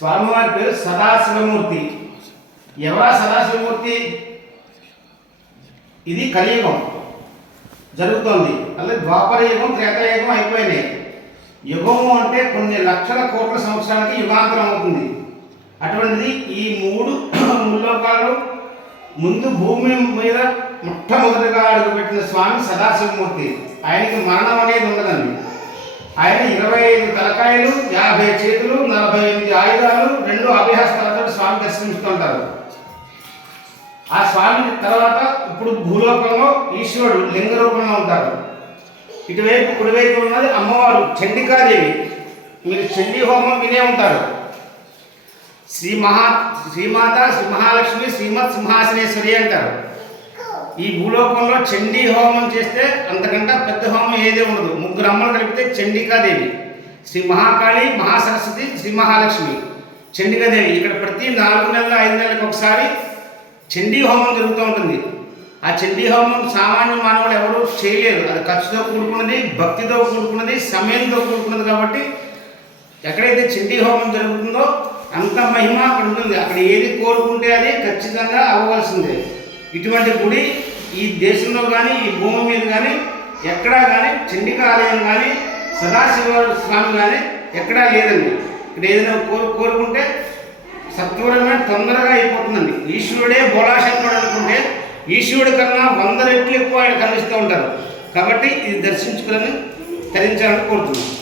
స్వామివారి పేరు సదాశివమూర్తి. ఎవరా సదాశివమూర్తి? ఇది కలియుగం జరుగుతోంది. అలాగే ద్వాపర యుగం, త్రేతాయుగం అయిపోయినాయి. యుగము అంటే కొన్ని లక్షల కోట్ల సంవత్సరాలకి యుగాంతరం అవుతుంది. అటువంటిది ఈ మూడు ముల్లోకాలు ముందు భూమి మీద మొట్టమొదటిగా అడుగుపెట్టిన స్వామి సదాశివమూర్తి. ఆయనకి మరణం అనేది ఉండదండి. ఆయన 25 తలకాయలు, 50 చేతులు, 48 ఆయుధాలు, 2 అభయహస్తాలతో స్వామి దర్శనమిస్తుంటారు. ఆ స్వామి తర్వాత ఇప్పుడు భూలోకంలో ఈశ్వరుడు లింగ రూపంలో ఉంటారు. ఇటువైపు కుడివైపు ఉన్నది అమ్మవారు చండికాదేవి. మీరు చండీ హోమం వినే ఉంటారు. శ్రీమాత శ్రీ మహాలక్ష్మి శ్రీమత్ సింహాసనేశ్వరి అంటారు. ఈ భూలోకంలో చండీ హోమం చేస్తే అంతకంటే పెద్ద హోమం ఏదే ఉండదు. 3 అమ్మలు కలిపితే చండికాదేవి, శ్రీ మహాకాళి, మహాసరస్వతి, శ్రీ మహాలక్ష్మి, చండికాదేవి. ఇక్కడ ప్రతి 4 నెలల 5 నెలలకు ఒకసారి చండీ హోమం జరుగుతూ ఉంటుంది. ఆ చండీ హోమం సామాన్య మానవులు ఎవరు చేయలేరు. అది ఖర్చుతో కూడుకున్నది, భక్తితో కూడుకున్నది, సమయంతో కూడుకున్నది. కాబట్టి ఎక్కడైతే చండీ హోమం జరుగుతుందో అంత మహిమ అక్కడ ఉంటుంది. అక్కడ ఏది కోరుకుంటే అది ఖచ్చితంగా అవ్వవలసిందే. ఇటువంటి గుడి ఈ దేశంలో కానీ ఈ భూమి మీద కానీ ఎక్కడా కానీ చండికా ఆలయం కానీ సదాశివ స్వామి కానీ ఎక్కడా లేదండి. ఇక్కడ ఏదైనా కోరుకుంటే సత్వరమే తొందరగా అయిపోతుందండి. ఈశ్వరుడే బోళాశంకరుడు అనుకుంటే ఈశ్వరుడి కన్నా 100 రెట్లు ఎక్కువ ఆయన కనిపిస్తూ ఉంటారు. కాబట్టి ఇది దర్శించుకుని తరించాలని కోరుతున్నాను.